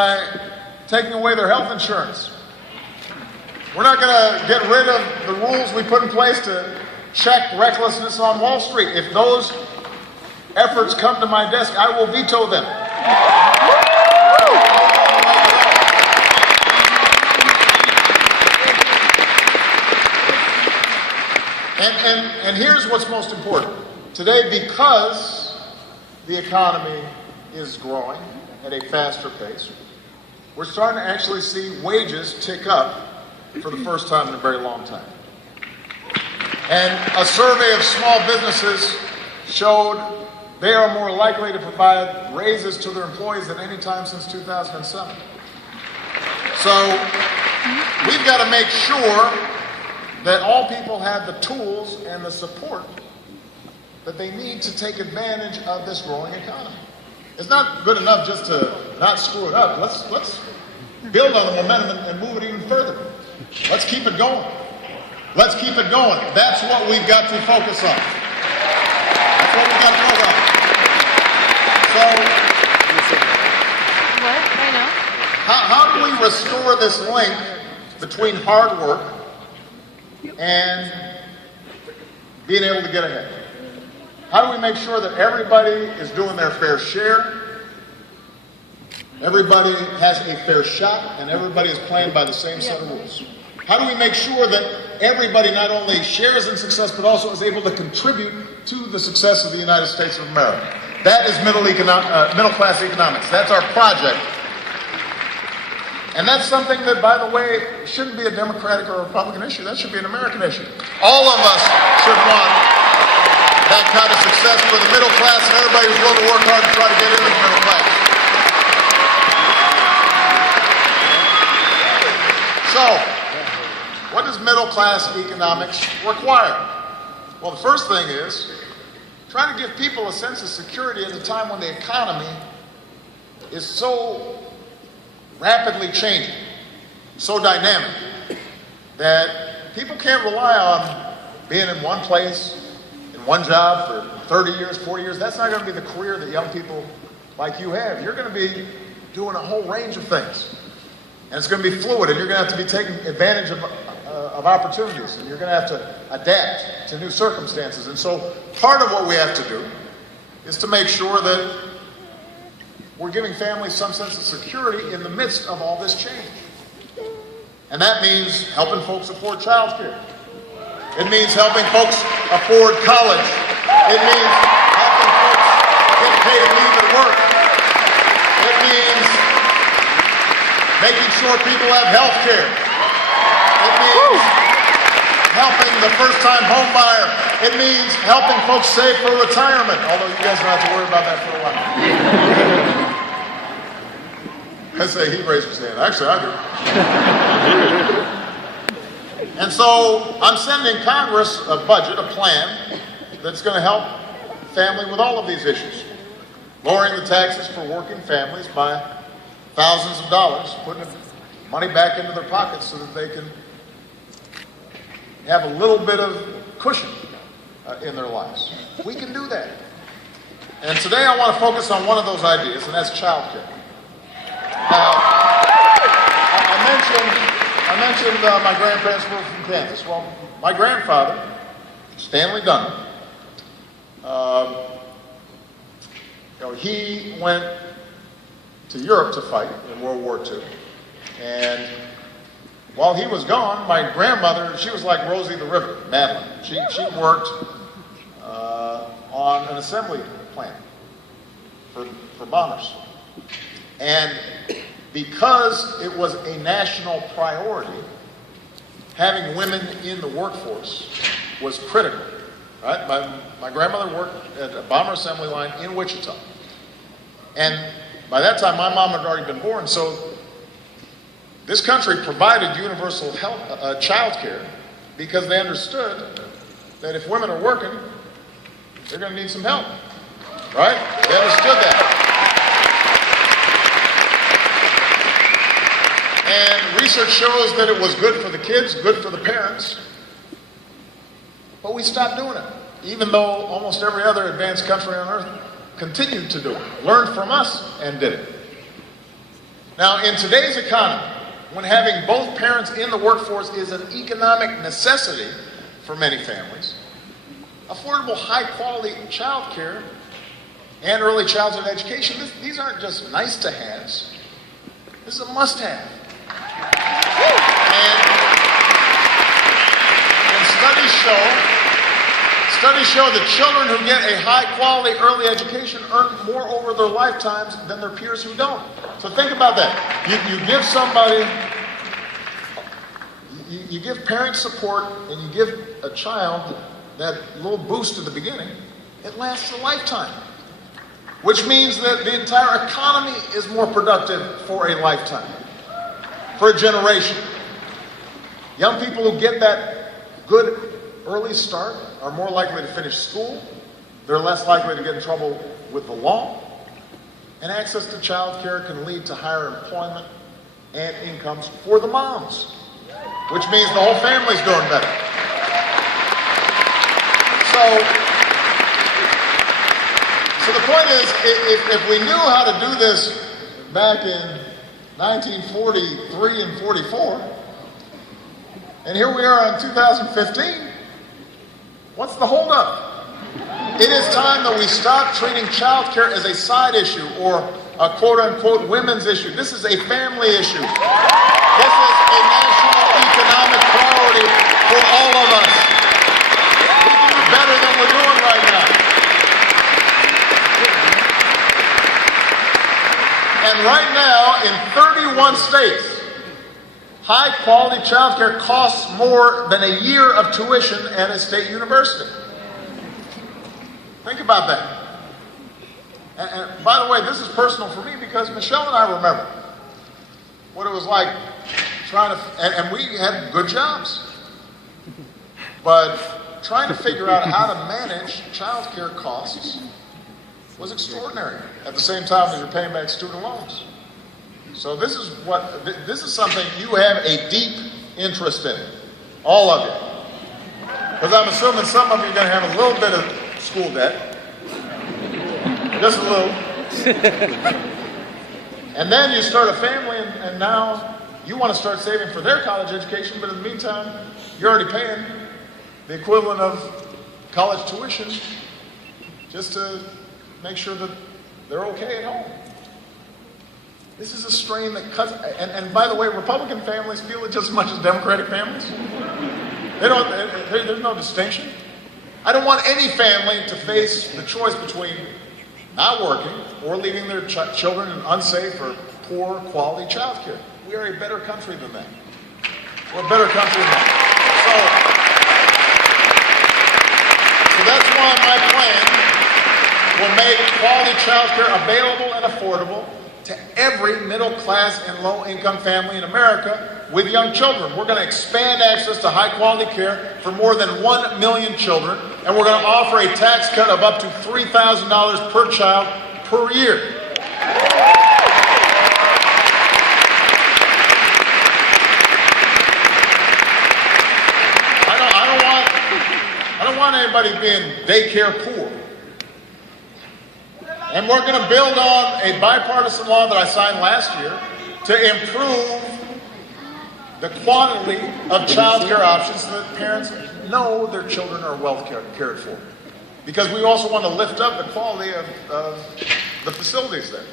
by taking away their health insurance. We're not going to get rid of the rules we put in place to check recklessness on Wall Street. If those efforts come to my desk, I will veto them. And here's what's most important. Today, because the economy is growing at a faster pace, we're starting to actually see wages tick up for the first time in a very long time. And a survey of small businesses showed they are more likely to provide raises to their employees than any time since 2007. So we've got to make sure that all people have the tools and the support that they need to take advantage of this growing economy. It's not good enough just to not screw it up. Let's build on the momentum and move it even further. Let's keep it going. Let's keep it going. That's what we've got to focus on. That's what we've got to focus on. So, what? I know. How do we restore this link between hard work and being able to get ahead? How do we make sure that everybody is doing their fair share, everybody has a fair shot, and everybody is playing by the same set of rules? How do we make sure that everybody not only shares in success, but also is able to contribute to the success of the United States of America? That is middle-class economics. That's our project. And that's something that, by the way, shouldn't be a Democratic or a Republican issue. That should be an American issue. All of us should want that kind of success for the middle class and everybody who's willing to work hard to try to get into the middle class. So, what does middle class economics require? Well, the first thing is trying to give people a sense of security at a time when the economy is so rapidly changing, so dynamic, that people can't rely on being in one place, in one job for 30 years, 40 years. That's not going to be the career that young people like you have. You're going to be doing a whole range of things. And it's going to be fluid, and you're going to have to be taking advantage of opportunities, and you're going to have to adapt to new circumstances. And so part of what we have to do is to make sure that we're giving families some sense of security in the midst of all this change. And that means helping folks afford child care. It means helping folks afford college. It means helping folks get paid to leave at work. It means making sure people have health care. It means helping the first-time home buyer. It means helping folks save for retirement, although you guys don't have to worry about that for a while. I say he raised his hand. Actually, I do. And so I'm sending Congress a budget, a plan, that's going to help family with all of these issues. Lowering the taxes for working families by thousands of dollars, putting money back into their pockets so that they can have a little bit of cushion in their lives. We can do that. And today I want to focus on one of those ideas, and that's child care. Now, I mentioned my grandparents were from Kansas. Well, my grandfather, Stanley Dunham, he went to Europe to fight in World War II. And while he was gone, my grandmother, she was like Rosie the River, Madeline. She worked on an assembly plant for bombers. And because it was a national priority, having women in the workforce was critical. Right? My grandmother worked at a bomber assembly line in Wichita. And by that time, my mom had already been born, so this country provided universal health, child care because they understood that if women are working, they're going to need some help. Right? They understood that. And research shows that it was good for the kids, good for the parents. But we stopped doing it, even though almost every other advanced country on earth continued to do it, learned from us, and did it. Now, in today's economy, when having both parents in the workforce is an economic necessity for many families, affordable, high-quality child care and early childhood education, these aren't just nice-to-haves. This is a must-have. And studies show that children who get a high-quality early education earn more over their lifetimes than their peers who don't. So think about that. You give somebody, you give parents support, and you give a child that little boost at the beginning, it lasts a lifetime. Which means that the entire economy is more productive for a lifetime, for a generation. Young people who get that good early start are more likely to finish school, they're less likely to get in trouble with the law, and access to child care can lead to higher employment and incomes for the moms, which means the whole family's doing better. So the point is, if we knew how to do this back in 1943 and 44, and here we are in 2015, what's the holdup? It is time that we stop treating child care as a side issue or a quote-unquote women's issue. This is a family issue. This is a national economic priority for all of us. We can do better than we're doing right now. And right now, in 31 states, high-quality child care costs more than a year of tuition at a state university. Think about that. And by the way, this is personal for me because Michelle and I remember what it was like trying to, and we had good jobs, but trying to figure out how to manage child care costs was extraordinary at the same time as you're paying back student loans. So this is something you have a deep interest in, all of you. Because I'm assuming some of you are going to have a little bit of school debt, just a little. And then you start a family and now you want to start saving for their college education, but in the meantime, you're already paying the equivalent of college tuition just to make sure that they're okay at home. This is a strain that cuts, and by the way, Republican families feel it just as much as Democratic families. There's no distinction. I don't want any family to face the choice between not working or leaving their children in unsafe or poor quality child care. We are a better country than that. We're a better country than that. So that's why my plan will make quality child care available and affordable to every middle class and low income family in America with young children. We're going to expand access to high quality care for more than 1 million children, and we're going to offer a tax cut of up to $3,000 per child per year. I don't want anybody being daycare poor. And we're going to build on a bipartisan law that I signed last year to improve the quantity of child care options so that parents know their children are well cared for. Because we also want to lift up the quality of the facilities there.